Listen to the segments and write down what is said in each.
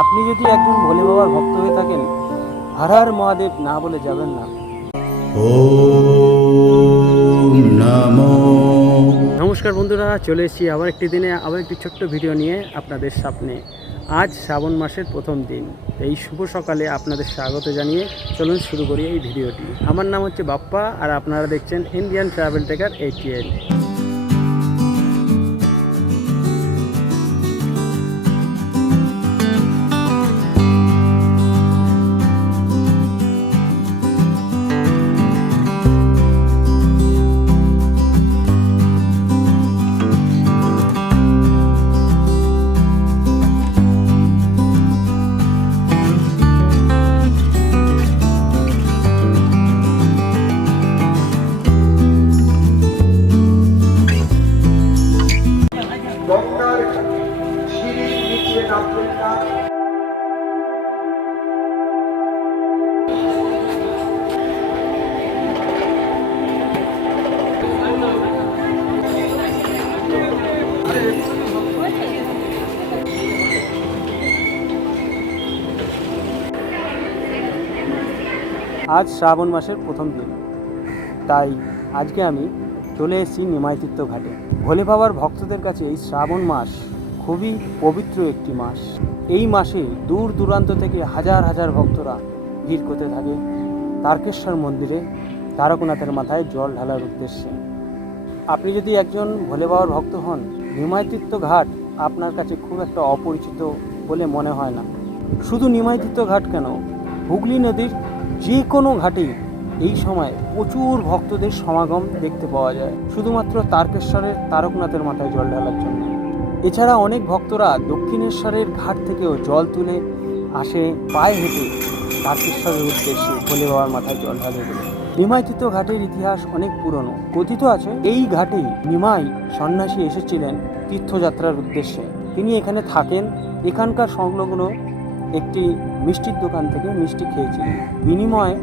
আপনি যদি একজন ভোলে বাবার ভক্ত হয়ে থাকেন হর হর মহাদেব না বলে যাবেন না। নমস্কার বন্ধুরা চলে এসেছি আবার একটি দিনে আবার একটি ছোট্ট ভিডিও নিয়ে আপনাদের সামনে। আজ শ্রাবণ মাসের প্রথম দিন। এই শুভ সকালে আপনাদের স্বাগত জানিয়ে চলুন শুরু করি এই ভিডিওটি। আমার নাম হচ্ছে বাপ্পা আর আপনারা দেখছেন ইন্ডিয়ান ট্রাভেল টেকার এইচ আজ শ্রাবণ মাসের প্রথম দিন। তাই আজকে আমি চলে এসেছি নিমাইতীর্থ ঘাটে। ভোলে বাবার ভক্তদের কাছে এই শ্রাবণ মাস খুবই পবিত্র একটি মাস। এই মাসে দূর দূরান্ত থেকে হাজার হাজার ভক্তরা ভিড় করতে থাকে। তারকেশ্বর মন্দিরে তারকনাথের মাথায় জল ঢালার উদ্দেশ্যে। আপনি যদি একজন ভোলে বাবার ভক্ত হন নিমাইতীর্থ ঘাট আপনার কাছে খুব একটা অপরিচিত বলে মনে হয় না। শুধু নিমাইতীর্থ ঘাট কেন? হুগলি নদীর যে কোনো ঘাটেই এই সময় প্রচুর ভক্তদের সমাগম দেখতে পাওয়া যায়। শুধুমাত্র তারকেশ্বরের তারকনাথের মাথায় জল ঢালার জন্য। এছাড়া অনেক ভক্তরা দক্ষিণেশ্বরের ঘাট থেকেও জল তুলে আসে পায়ে হেঁটে তারকেশ্বরের উদ্দেশ্যে ভোলে বাবার মাথায় জল ঢালে নিমাইতীর্থ ঘাটের ইতিহাস অনেক পুরনো। কথিত আছে, এই ঘাটে নিমাই সন্ন্যাসী এসেছিলেন তীর্থযাত্রার উদ্দেশ্যে। তিনি এখানে থাকেন। এখানকার সংলগ্ন একটি মিষ্টির দোকান থেকে মিষ্টি খেয়েছিলেন। বিনিময়ে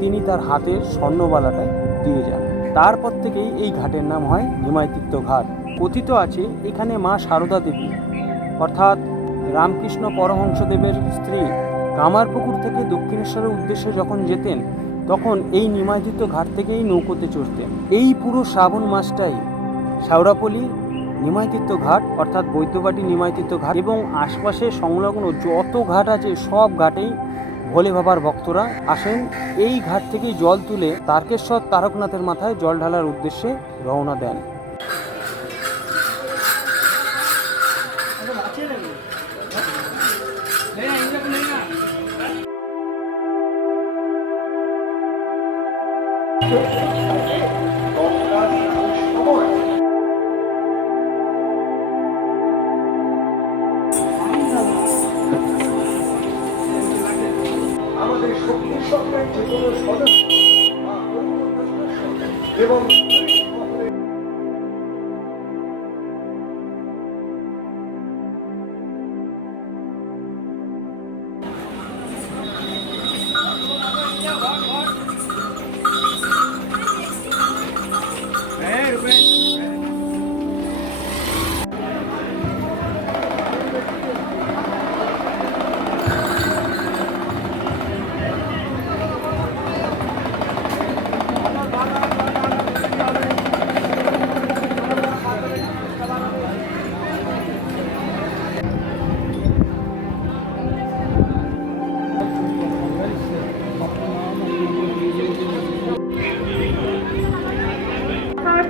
তিনি তার হাতের স্বর্ণবালাটা দিয়ে যান। তারপর থেকেই এই ঘাটের নাম হয় নিমাইতীর্থ ঘাট। কথিত আছে, এখানে মা সারদা দেবী। অর্থাৎ রামকৃষ্ণ পরমহংসদেবের স্ত্রী কামারপুকুর থেকে দক্ষিণেশ্বরের উদ্দেশ্যে যখন যেতেন, তখন এই নিমাইতীর্থ ঘাট থেকেই নৌকোতে চড়তেন। এই পুরো শ্রাবণ মাসটাই শাওরাপল্লী নিমাইতীর্থ ঘাট, অর্থাৎ বৈদ্যবাটি নিমাইতীর্থ ঘাট এবং আশপাশে সংলগ্ন যত ঘাট আছে, সব ঘাটেই ভোলে বাবার ভক্তরা আসেন। এই ঘাট থেকেই জল তুলে তারকেশ্বর তারকনাথের মাথায় জল ঢালার উদ্দেশ্যে রওনা দেন। আমাদের শক্তি সরকার যে কোনো সদস্য এবং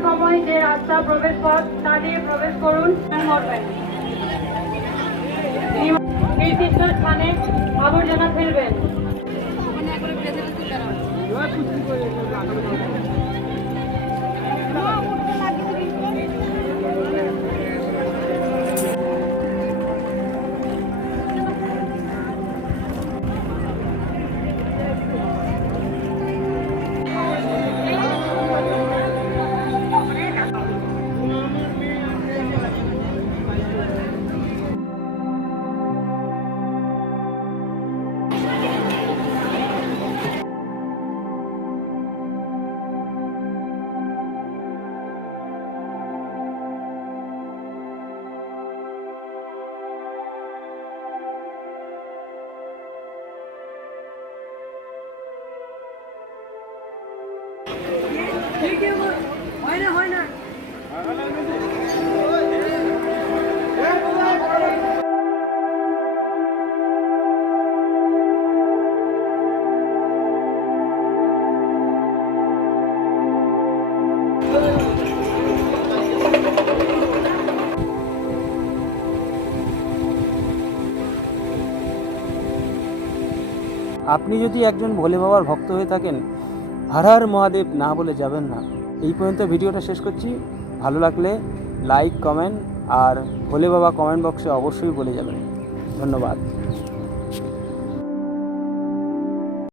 সময় যে রাস্তা প্রবেশ পথ তা দিয়ে প্রবেশ করুন। মরবেন নির্দিষ্ট স্থানে আবর্জনা ফেলবেন। আপনি যদি একজন ভোলে বাবার ভক্ত হয়ে থাকেন, হর হর মহাদেব না বলে যাবেন না। এই পর্যন্ত ভিডিওটা শেষ করছি। ভালো লাগলে লাইক কমেন্ট আর ভোলে বাবা কমেন্ট বক্সে অবশ্যই বলে যাবেন। ধন্যবাদ।